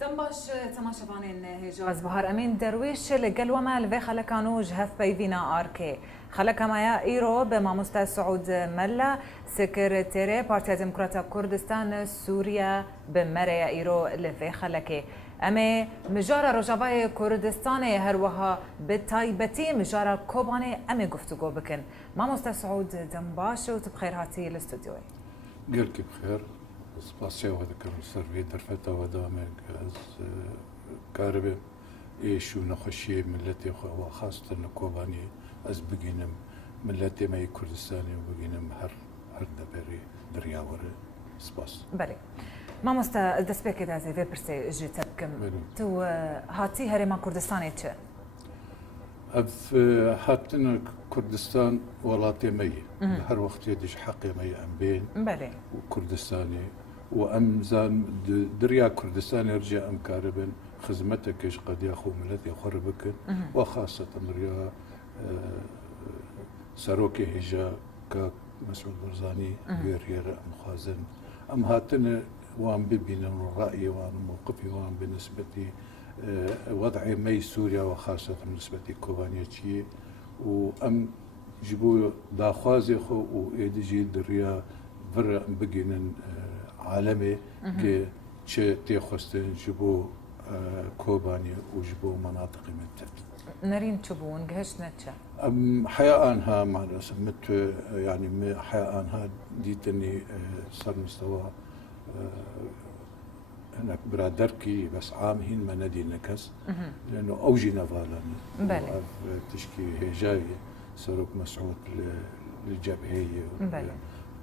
دنباش تماشافانين هجاز بهار امين درويش لقلوما الفي خلكانو جهف بيفينا اركي خلكا مايا ايرو بماموستا سعود ملا سكرتيري بارتيا ديمقراطيا كردستان سوريا بمريا ايرو الفي خلكي امي مجارة رجباي كردستاني هروها بتايبتي مجارة كوباني امي گفتگو بكن ماموستا سعود دنباش وتبخير هاتي الاستوديوي قلك بخير سباسيا وذكر السرفي درفتا ودامك از كاربه ايشو نخشي ملتي وخاصة كوباني از بقينم ملتي ماي كردستاني وبقينم هر دبري درياور سباس بلي ما مستا دسبيك دازي في برسي جيتكم تو هاتي هرما كردستاني تش اف هاتنا كردستان ولاتي مي هر وقت يدش حقي مي ام بين بلي وكردستاني وامزان دريا كردستاني يرجع ام كاربن خدمتك ايش قد ياخو ملتي خربك وخاصة دريا ساروكي هجا كمسعود برزاني غير ام خازن ام هاتنا وان ببين الرأي وان موقفي وان بالنسبة وضعي مي سوريا وخاصة بالنسبة كوبانيتشي وام جبو داخوازي خو وإيدجي دريا برا بقينن عالمي كي تشي تيخوستن جبو كوباني وجبو مناطق من تحت نارين تشبون قهش نتشا حياة انها مع الاسف مت يعني حياة انها ديتني صار مستوى هناك برادركي بس عام هين ما ندي نكس لانه اوجي نفالا تشكي هي جاي سروك مسعود للجبهية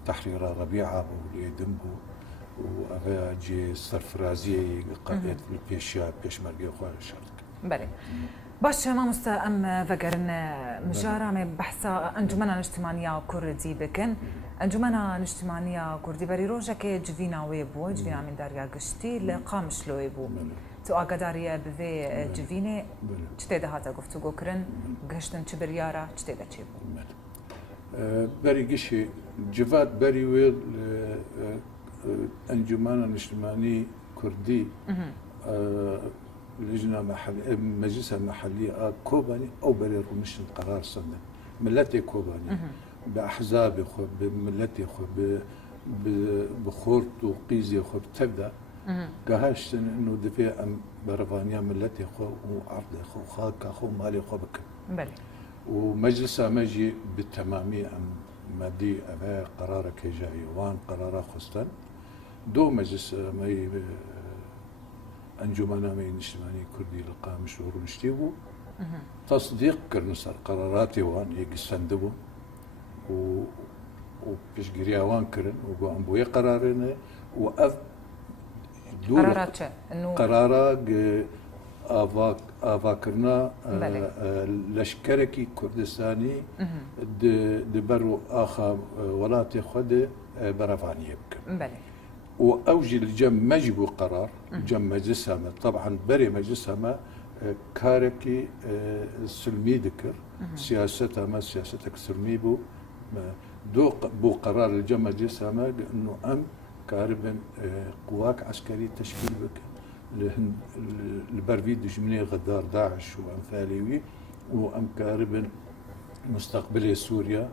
تحرير ربيعة وليدمبو وأجي سرفرازية قائد البيشيا بيشمرقي خواه الشرق بلي باش ما مستأم فقرنا مجارة من بحثة أنجمنا نجتمانية كردي بكن أنجمنا نجتمانية كردي بري روجا كي جفينا ويبو جفينا من داريا قشتي لقامش لو يبو تو أقداريا بذي جفيني جتيدا هاتا قفتو قوكرن قشتن تبريارا جتيدا تشيبو بري قشي جفات بري ويل أنجمنا نجتماني كردي لجنة محلية مجلس محلية كوباني أو بري رمشن قرار صدق ملتي كوباني بأحزاب خو بملتي خو بخورت وقيزي خو تبدأ قهاش إنه دفع برفانيا ملتي خو وعرض خو خاك خو مالي خو بك بلي ومجلس مجي بالتمامي مادي أبا قرارك جاي وان قرار خستن دو مجلس مي أنجمنا مي نشماني كردي لقى مشهور نشتيبو تصديق كرنصر قراراتي وان يقسندبو وبيش قريا وان كرن وقوان بوي قرارنا وأف قرارات إنه قرارا أفاكرنا لشكركي كردستاني دبرو آخا ولاتي خد برفاني يبكر بلي وأوجي الجم مجبو قرار جم مجلسها طبعا بري مجلسها كاركي سلمي ذكر سياستها ما سياستك سلمي بو قرار الجم مجلسها انه ام كاربن قواك عسكري تشكيل بك البرفيد جمني غدار داعش وامثالي وام كاربن مستقبلي سوريا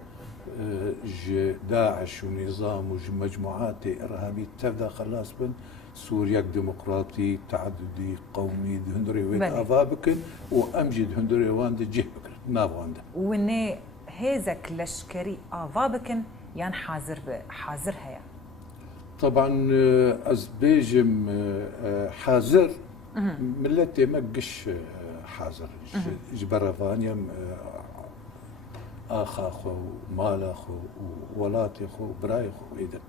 داعش ونظام ومجموعات ارهابيه تبدا خلاص بن سوريا ديمقراطي تعددي قومي هندري ويت افابكن وامجد هندري واند جه بكر نافوند وني هيزك لشكري افابكن يعني حاضر هيا طبعا ازبيجم حاضر ملتي مقش حاضر جبرفانيا اخو مالخو ولاتخو برايخو اذا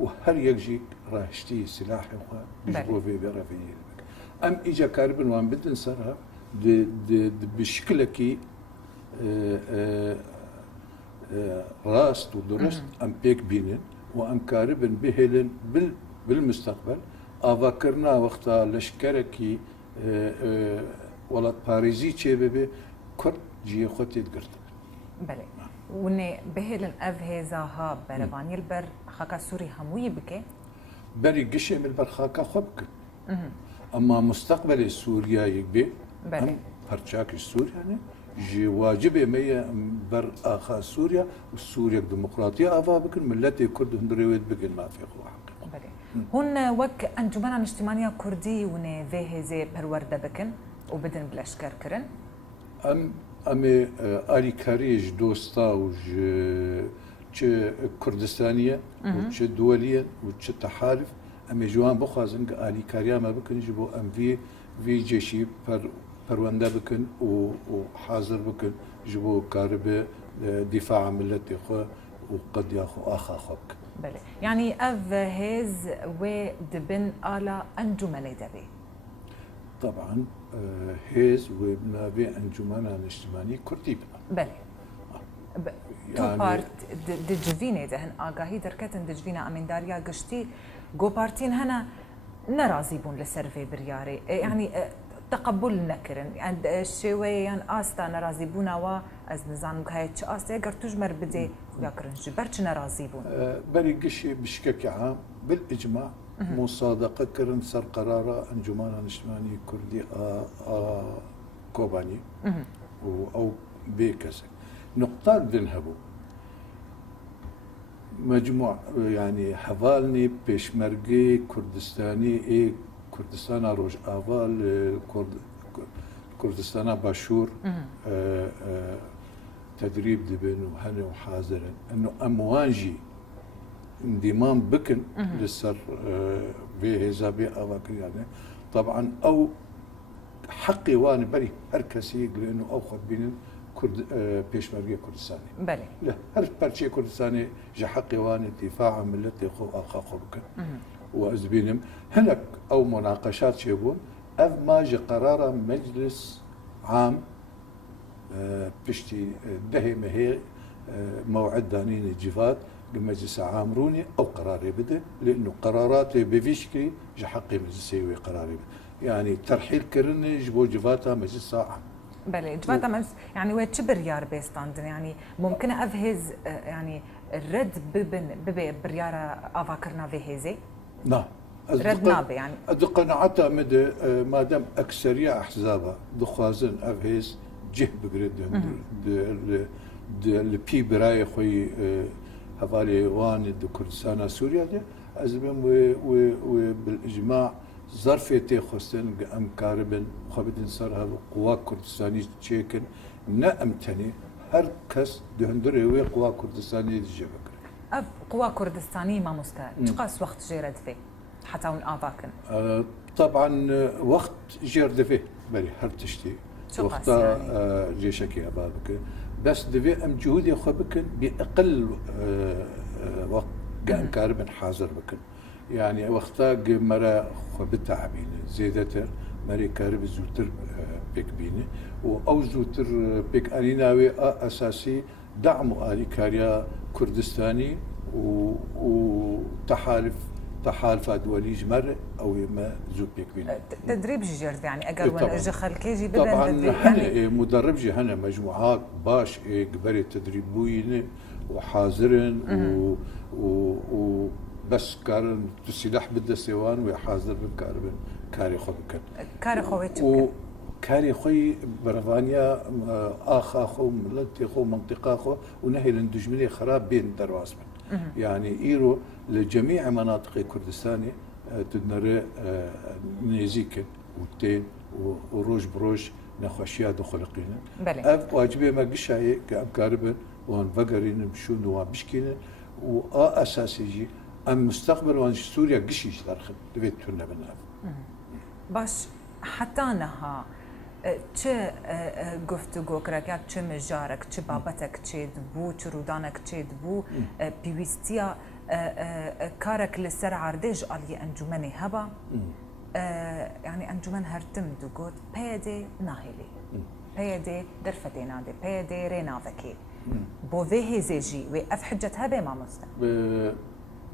وهل يجيك راهشتي سلاح بجبو في برافي ام اجا كاربن وان بدن صرها بشكلكي راست ودرست ام بيك بينن وام كاربن بهلن بالمستقبل افكرنا وقتها لشكركي ولات باريزي تشي ببي كرد جي خوتي تقرت بلي وني بهلن أفهزا ها برباني البر خاكا سوري هموي بكي بري قشي من البرخاكا خبك اما مستقبل سوريا يكبي بله هرچاك سوريا يعني جي واجب مية بر اخا سوريا والسوريا الديمقراطية افا بكن ملتي كرد هندريويد بكن ما في خو حقيقة بله هون وك انجمن اجتماعية كردي وني فيهزي برورده بكن وبدن بلشكر كرن امي آلي كاريج دوستا وج چه كردستانية وچه دولية وچه تحالف امي جوان بخوازن آلي كاريا ما بكن جبو ام في جيشي پرونده بكن وحاضر بكن جبو كاربه دفاع ملتي خو وقد ياخو اخا خوك بله يعني اف هيز ودبن على انجمن دبي طبعا هيز وما بي انجمن الاجتماعي كردي بله تو بارت دجفينه دهن آگاهی درکتن دجفينه امينداريا قشتي جو بارتين هنا نرازي بون لسرفي برياري يعني تقبل نكرن عند الشويان آستا نرازي بونا و از نظام هاي تش آستا اگر تجمر بدي يكرن جبرش نرازي بون بري قشي بشكل عام بالاجماع مصادقه كرن سر قرار انجمان الاجتماعي كردي كوباني او بيكسك نقطات بنهبو مجموع يعني حفالني بيشمرقي كردستاني كردستان روج آفال كردستان باشور تدريب دبن وهن وحاضرا انه اموانجي انضمام بكن للسر في هزابي افاكر يعني طبعا او حقي وانا بري هركسي لانه اوخذ بين كرد بيشمرقي كردستاني بله لا هر برشي كردستاني جا حقي وانا دفاع عن ملتي خو اخا خبك وازبينم هناك او مناقشات شيبون اف ما جا قرار مجلس عام بشتي دهي هي موعد دانين الجفات لمجلس عام روني او قرار يبدا لانه قراراتي بفيشكي جا حقي مجلس يسوي قرار يبدا يعني ترحيل كرني جبو جفاتها مجلس عام بله جفاتها مجلس يعني وين تشبر يار بيستاندن يعني ممكن افهز يعني الرد ببي بريارة افاكرنا فيهزي نعم رد نابي يعني قناعتها مدى ما دام اكثريه احزابها دخوازن افهز جه بقرد البي براي خوي هفالي وان كردستان سوريا دي ازبم وبالاجماع ظرفيتي خستن ام كاربن خبدن صار قوا كردستاني تشيكن نامتني هر كس دهندري وي قوا كردستاني جبك اف قوا كردستاني ما مستاهل تقاس وقت جيرد فيه حتى ون افاكن طبعا وقت جيرد فيه بري هر تشتي وقت يعني جيشك يا بابك بس دفي ام جهودي خبكن باقل وقت قام كاربن حاضر بكن يعني وقتا مرة خبتها عبين زيدتر مري كارب زوتر بيك بيني او زوتر بيك انيناوي اساسي دعم آلي كاريا كردستاني تحالف دولي جمر او ما زوت بيك بيني تدريب جيرد يعني اقل وين اجى خلكيجي بدن طبعا هنا مدرب جي هنا مجموعات باش قبل تدريبوين وحاضرن و بس كارن السلاح بده سيوان وحاضر بالكاربن كاري خو بكن كاري خو كاري خوي برفانيا اخا خو ملتي خو منطقه خو ونهي لندجملي خراب بين درواسم يعني ايرو لجميع مناطق كردستان تدنر نيزيك وتين وروج بروج نخشيا دخلقين اف واجبي ما قشاي كاربن وان فقرين بشون وان بشكين واساسي ام مستقبل وان سوريا قشيش دارخل دبيت تونا بالناف باش حتى نها چه گفتگو کرد چه مجارک چه بابتک چه دبو چه رودانک چه دبو پیوستیا کارک لسر عردج علی انجمن هبا يعني انجمن هرتم دقود بيدي ناهيلي بيدي درفتي نادي بيدي رينافكي بو ذي زيجي وأف حجتها بما مستا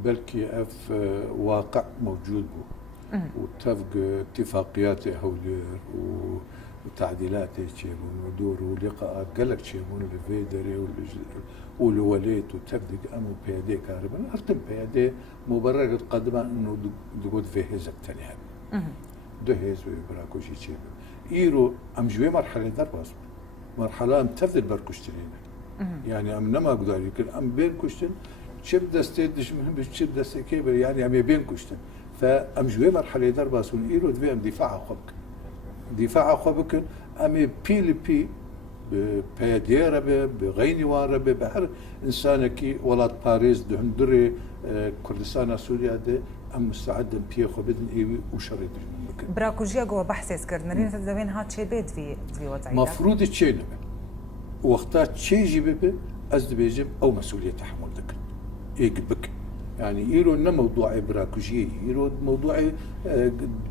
بلكي أف واقع موجود بو واتفق اتفاقيات هولير وتعديلات تشيبون ودور ولقاءات قالك تشيبون الفيدري والوليت وتبدك أمو بيادي كاربن أرتم بيادي مبرر قدما إنه دقود في هزك تاني ده هز ويبراكو شي تشيبون إيرو أم جوي مرحلة درباس مرحلة أم تفضل بركشتلين يعني أم نما أقدر يمكن أم بين كشتن شب دستيدش مهم بشب دستي كيبر يعني أم يبين كشتن فأم جوي مرحلة درباس إيرو دفي أم دفاع خبك دفاع خبك أم بي لبي بياديرة بغيني وارة بهر إنسانكي ولاد باريس دهندري كردستان سوريا ده أم مستعد بيه خبدن إيوي وشريد براكوجيا جوا بحث كرد نريد تدوين هات شيء بيت في وضعي مفروض تشيء نبي وقتها شيء جيبه أزد بيجب أو مسؤولية تحمل ذكر إيه بك يعني إيرو إنه موضوع براكوجي إيرو موضوع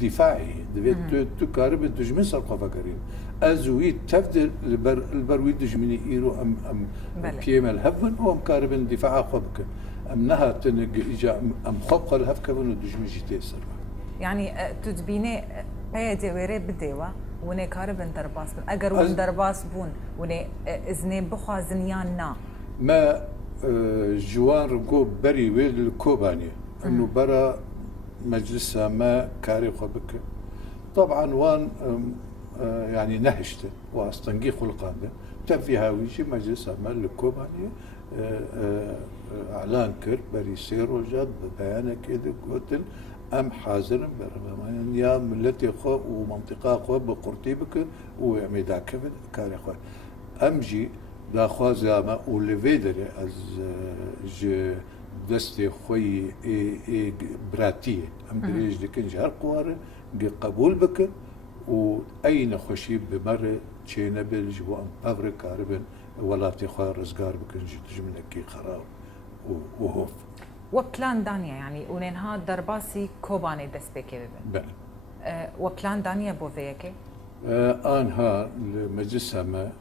دفاعي دفيت تكارب الدجمن سرقة فكرين أزويد تفضل البرويد دجمني إيرو أم بيم الهفن وأم كاربن دفاع خبك أم نها تنج إجا أم خبق الهفكون الدجمن جيتي سر يعني تدبيني بيدي ويري بديوا وني كاربن درباس بون أجر ون درباس بون وني إذني بخوا زنيان ما جوان رجوب بري ويل الكوباني انه برا مجلسها ما كاري خبك طبعا وان يعني نهشت واستنقيق القاده تفيها ويجي مجلسها ما الكوباني اعلان كر بري سيرو جد ببيانه كده قلت ام حاضر برلمان يا ملتي خو ومنطقه خو بقرطيبك وميدا كفد كاري خو امجي لا خوازا ولفيدري از ج دستي خوي اي براتيه ام دريج لكن جهر قوار قبول بك واين خوشي بمر تشينا بالجو ام بافر كاربن ولا تخوار رزقار بكن جمنكي خراب وهوف وبلان دانيا يعني وننها درباسي كوباني دسبيكي بن وبلان دانيا بوفيكي انها المجلس ما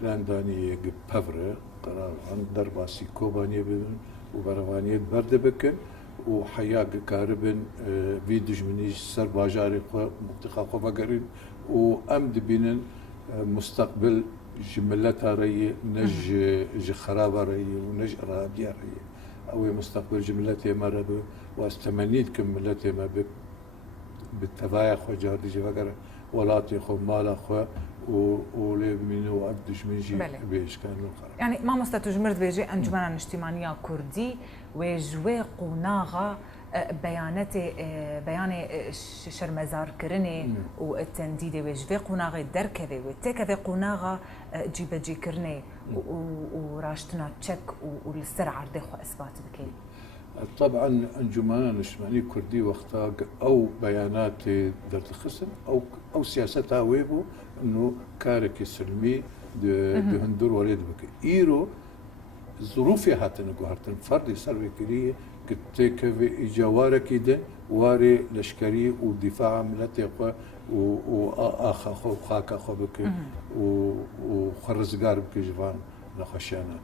بلان داني بافر قرار عن درباسي كوباني بن وبروانية برد بكن وحياق كاربن فيدج منيش سر باجاري منطقة قفقرين وأمد بينن مستقبل جملتها ري نج خرابة ري ونج رابية ري أو مستقبل جملتها مرة واستمنيت كملتها ما بالتفايا خو جاردي جفقر ولاتي خو مالا خو ولي منو أبدش منجي بيش كان القرار يعني ما مستتجمرد بيجي أنجمنا اجتماعية كردي وجوي قناغة بيان شرمزار كرني والتنديد وجوي قناغة دركبي وتكبي قناغة جي كرني وراشتنا تشك والسرعة عرضي خو إثبات بكي طبعا انجمنا الاجتماعية كردي وقتها او بيانات درت الخصم او سياستها ويبو انه كارك سلمي دهندور وليد بك ايرو ظروفي هاتن قهرتن فردي سروي كريه كتك في جوارك ده واري لشكري ودفاع ملتي واخ اخو خاك اخو بك وخرزقار بك جفان لخشانه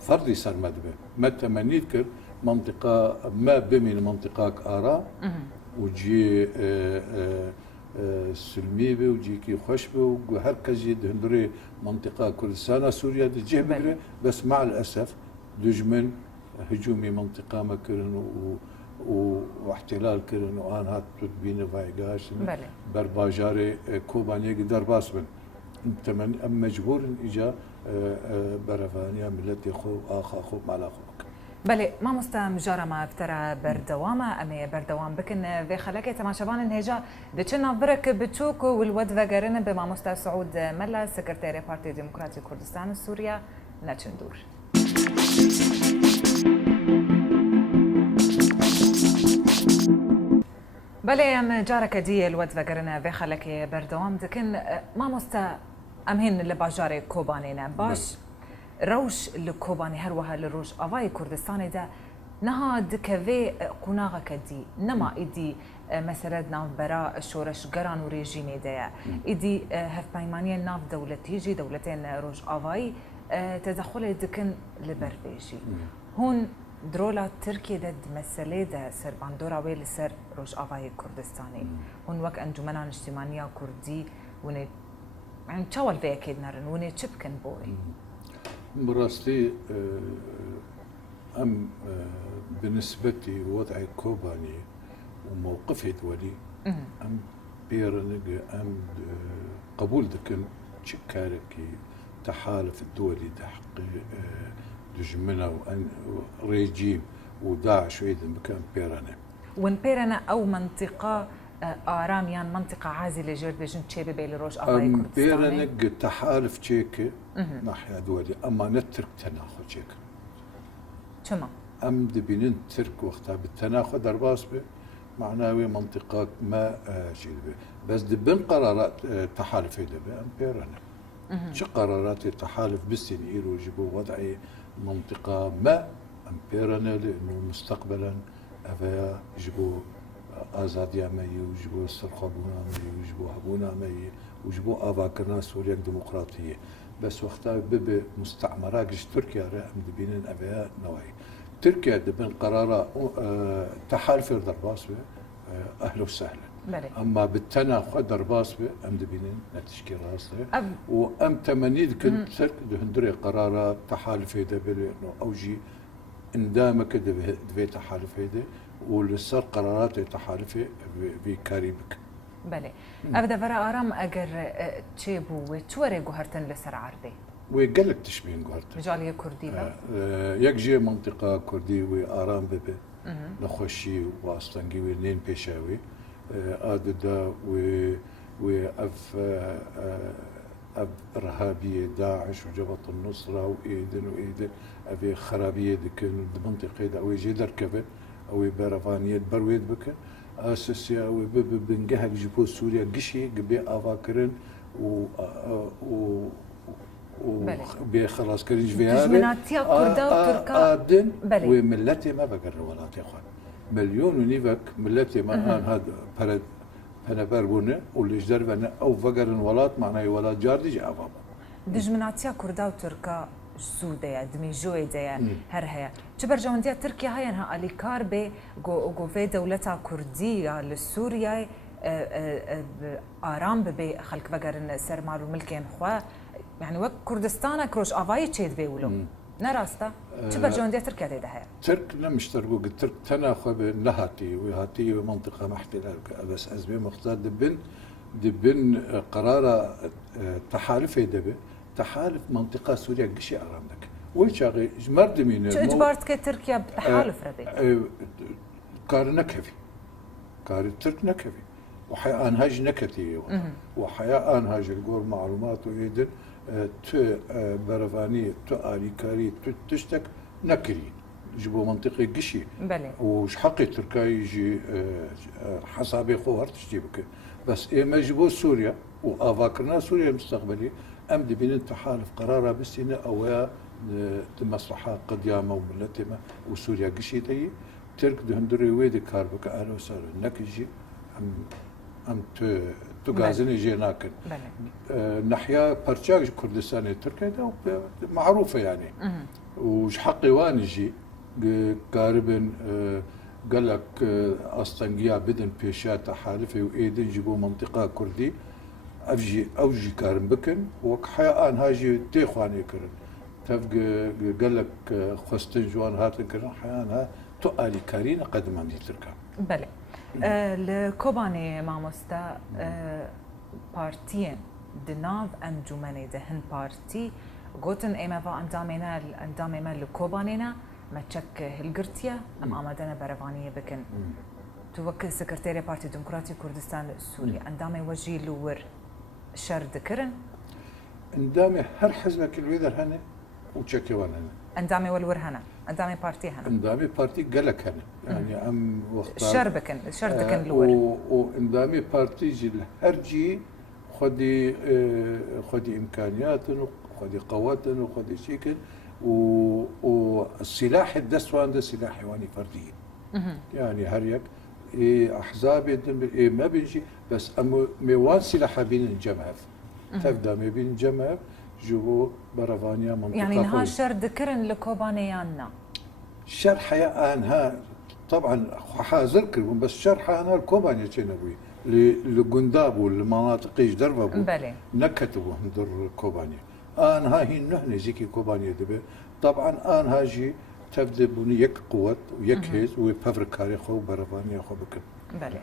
فردي سر مدبه ما تمنيت كر منطقة ما بمن منطقة آراء وجي سلمي وجي كي خوش وهر كزيد هندري منطقة كردستان سوريا دجيه بكري بس مع الأسف دجمن هجومي منطقة ما كرن واحتلال كرن وآن هات تدبين فايقاش برباجاري كوبانيا قدر باسبن تمن أم مجبور إجا برفانيا ملتي خو آخا خو مالا خو بله ما مستمجرة ما افترى بردوامة أمي بردوام بكن في خلاكي تماشبان الهجاء دچنا برك بتشوك والود وقرن بما مستا سعود ملا سكرتيري بارتي ديمقراطي كردستان السوريا ناتشندور بله ام جارك دي الود وقرن في خلاكي بردوام دكن ما مستا أمهن لباجاري كوبانينا باش روش لكوباني هروها لروش أفاي كردستاني دا نها دكافي قناغة كدي نما إدي مثلا ناف برا شورش قران وريجيمي دا إدي هف بايمانيا ناف دولتيجي دولتين روش أفاي تدخل دكن لبرفيجي هون درولا تركيا دد مسألة دا سر باندورا ويل سر روش أفاي كردستاني هون وك أنجمنا اجتماعية كردي وني يعني تشاول في أكيد نرن وني تشبكن بوي براستي أم بالنسبة لوضعي كوباني وموقفي دولي أم بيرنج أم قبول دكن شكاركي تحالف الدولي تحقيق دجمنا وأن ريجيم وداعش ويدن مكان بيرنا وين بيرنا أو منطقة آرام يعني منطقة عازلة جرد بيجن تشيبي بيلاروش أفاي كردستاني بيرنج تحالف تشيكي ناحية دولي أما نترك تناخد شيك شما أم دبينين ترك وقتها بالتناخد درباسبة معناوي منطقة ما جيدة بس دبن قرارات تحالف هيدا أم بيرنا شو قرارات التحالف بالسن إيرو يجيبوا وضعي منطقة ما أم بيرنا لأنه مستقبلا أفيا يجيبوا آزادية مي ويجيبوا استرخابونا مي ويجيبوا هبونا مي ويجيبوا آفاكرنا سوريا ديمقراطية بس وقتها ببي مستعمرة جيش تركيا رأم دبينين أفيا نوعي تركيا دبن قرارات تحالف درباسبة أهلا وسهلا بلي. اما بالتناخد درباسبة ام دبينين نتشكي راسه وام تمنيد كنت سرك دهندري قرارات تحالف هيدا انه اوجي اندامك دفي تحالف هيدا ولسر قرارات تحالف بكاريبك بلي ابدا فرا ارام اجر تشيبو وتوري جوهرتن لسر عرضي ويقلك تشبين جوهرتن مجاليه كردي يكجي منطقه كردي وارام ببي نخوشي واستنجي ونين بيشاوي آددا وأف رهابية داعش وجبهة النصرة وإيدن أبي خرابية دكن المنطقة دا أو يجي دركبة أو بارفانية برويد بك أساسيا وبنجهك جبو سوريا قشي قبي أفاكرن و خلاص كريج في هذا تجمناتيا كردا وتركا آدن وملتي ما بقر ولا تخوان مليون ونيفك ملتي ما هان هذا برد أنا بربونه واللي جدربنا أو فقر ولات معناه ولات جاردي جا بابا دجمناتيا كردا وتركا سودة دمي جويدة هرهيا تبر جونديا تركيا هاي انها اليكار بي جو في دولتها كردية لسوريا آرام ببي خلق فقر سر مالو ملكين خوا يعني وقت كردستان كروش آفاي تشيد بيولو نراستا تبر جونديا تركيا دي دهيا ترك نمشترقو ترك تناخب نهاتي وهاتي منطقة محتلة بس أزمة مختار دبن قرار تحالف دبي تحالف منطقة سوريا قشي أرامدك ويشاغي جمرد مين شو إجبارت كي تركيا بتحالف ربي كار نكفي كار ترك نكفي وحياة أنهاج نكتي وحياة أنهاج الجور معلومات ويدن تو برفانية تو آليكاري تو تشتك نكري يجيبوا منطقة قشي بلي وش حقي تركيا يجي حسابي خوار تجيبك بس إيه ما يجيبوا سوريا وأفاكرنا سوريا المستقبلي أمد بين تحالف قرارها بالسنة أو المصلحة قديامة وملتمة وسوريا قشي تي ترك دهندري ويدي كاربك أهلا وسهلا نكجي أم تقازني جيناكن نحيا برشاق كردستان تركيا ده معروفة يعني وش حقي وانجي قاربن قال لك أسطنجيا بدن بيشات حالفة وإيدن جيبوا منطقة كردي أوجي كارم بكن وكحياة هاجي تيخواني كرن تبقى قال لك خستن جوان هاتن كرن حياة تؤالي كارين قدم عندي تركا بلى الكوباني ماموستا بارتيين دناف أنجمني دهن بارتي قوتن إما فأندامنا الكوبانينا ما تشك هالقرتيا أم آمدنا برفانية بكن توكل سكرتيري بارتي ديمقراطي كردستان السوري أندامي وجي لور شرد كرن اندامي هر حزبك الويدر هنا وتشكي وانا اندامي والور هنا اندامي بارتي هنا اندامي بارتي قالك هنا يعني ام وقت الشربكن لور واندامي بارتي جي الهرجي خدي امكانيات وخدي قوات وخدي شيكل والسلاح الدسوان ده سلاح حيواني فردي يعني هريك احزاب ما بيجي بس ميوان سلاح بين الجمهف تبدا ما بين الجمهف جو برافانيا منطقه يعني ها شرد كرن لكوبانيانا شرح انها طبعا حاذكر بس شرح انا الكوبانيا تشنوي لجندابو المناطق ايش دربابو بله نكتبوا هندر كوبانيا ان هاي نحن زيكي كوبانيا دبي طبعا ان هاجي تبدا بني يك قوت ويك هيز وبافركاري خو برفانيا خو بكن بله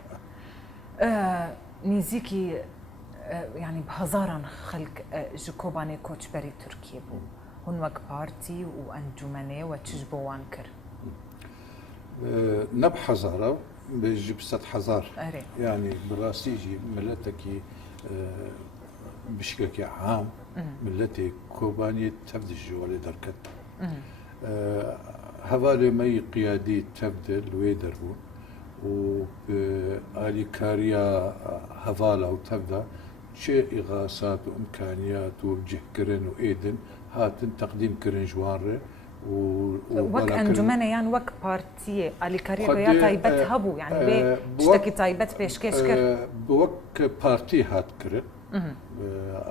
نيزيكي يعني بهزارا خلق جكوباني كوتشبري تركيا بو هون وك بارتي وانجمني وتشجبو وانكر نب حزارة بجبسة حزار أري. يعني براسيجي ملتكي بشكل عام ملتي كوباني تبدج ولا دركت هذا مي قيادي تبدل ويدربون وبآلي كاريا هذالا وتبدا شيء إغاثات وإمكانيات وجه كرن وإيدن هاتن تقديم كرن جواره وك انجمنه يعني وك بارتيه آلي كاريا يا تايبت هبو يعني بي تشتكي تايبت بيش كشكر بوك بارتي هات كرن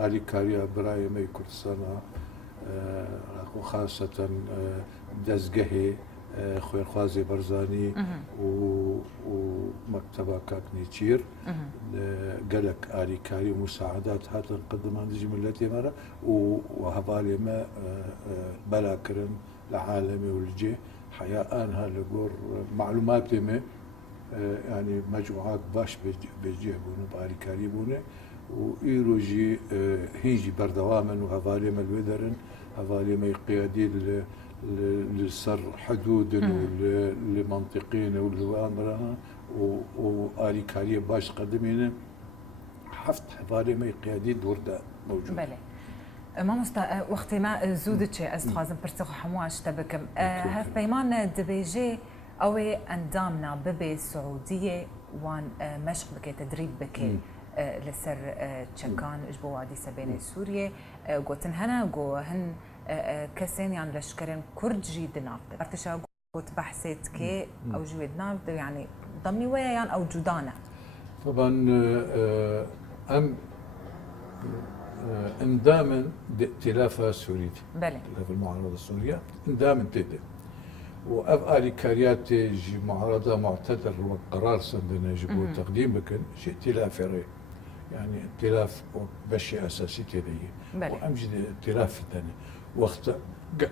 آلي كاريا براي مي كردستانا وخاصة دزگهي خوي خوازي برزاني ومكتبة كاكنيتشير قالك آلي كاري ومساعدات هات قدمان دي ملتي مرة وهبالي ما بلا كرن العالمي والجي حياة انها لقور معلومات ما يعني مجموعات باش بيجي بونو بآلي كاري بونه وإيروجي هيجي بردواما وهبالي ما الوذرن هبالي ما قيادي للسر حدود لمنطقين والوامرها وآلي كاري باش قدمين حفت هبالي ما قيادي دوردا موجود بله ما مستا وقت ما زودتش استخازم برتخ حمواش تبكم هف بيمان دبيجي او اندامنا ببي السعوديه وان مشق بكي تدريب بكي لسر تشكان اجبو وادي سبين سوريا قوتن هنا قو هن كسين يعني لشكرين كرد جيد نافذ ارتشا قوت بحثت كي او جويد نافذ يعني ضمي ويا يعني او جدانه طبعا ام انداما ائتلاف سوري بله ائتلاف المعارضه السوريه انداما تيتا وافعالي كاريات جي معارضه معتدل وقرار سندنا يجبوا تقديم بكن شي ائتلاف يعني ائتلاف بشي اساسي تيدي وامجد ائتلاف ثاني وقت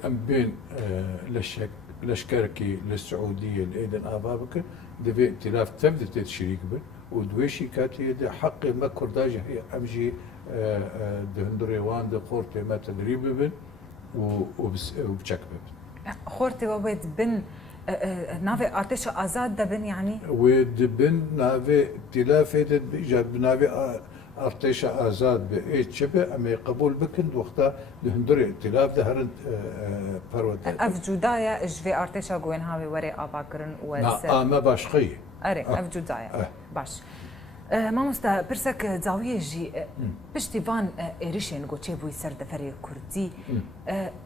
قام بين لشكركي للسعوديه الايدن ابابك دبي ائتلاف تبدا تشريك به ودويشي كاتي حقي ما كرداج هي امجي دهندري وان دخورتي ما تدريب بن وبشك بن خورتي وبيت بن نافي ارتشا ازاد دبن يعني ود بن نافي ائتلاف جاب نافي ارتشا ازاد بايت شبه اما قبول بكند وقتها دهندري ائتلاف دهرن فروت اف جودايا اجفي ارتشا جوين هاوي وري اباكرن ما باشقي اري اف جودايا باش ما مستا برسك زاوية جي بشتي فان إيريشين قوتشي بوي سر دفري كردي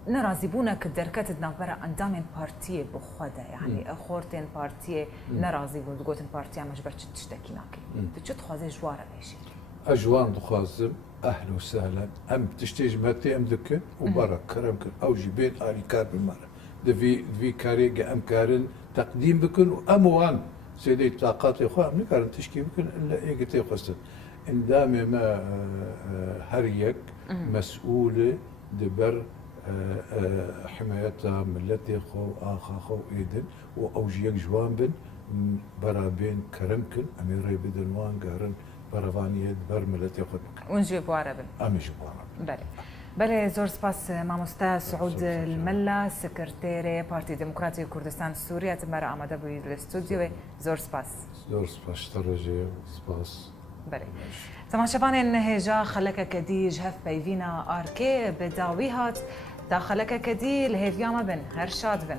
نرازيبونا كدركات دنابرا اندامين بارتيه بخودا يعني خورتين بارتيه نرازيبون قوتن بارتيه مش برشت تشتكي ناكي تشت خوازي جوارا ليشي أجوان دخازم أهلا وسهلا أم تشتيج ماتي أم دكن وبارك كرمكن أو جبين آلي كار بالمرة دفي كاري أم كارن تقديم بكن وأموان سيدي طاقاتي خواه من كارن تشكي بكن إلا إيقتي قصد إندامي ما هريك مسؤولة دبر حمايتها ملتي خو آخا خو إيدن وأوجيك جوان بن برابين كرمكن أميري بدن وان قارن برافانية بر ملتي خود ونجيب عربن أميجيب عربن بله بله زور سپاس مامۆستا سعود الملا سكرتيري بارتي ديمقراطي كردستان سوريا تمارا آماده بوی الاستوديو زور سپاس زور سپاس ترجي سپاس بله تماشاوان هجا خلک کدی جهف بیوینا آرکی بداوی هات تا خلک کدی لهیویاما بن هر شاد بن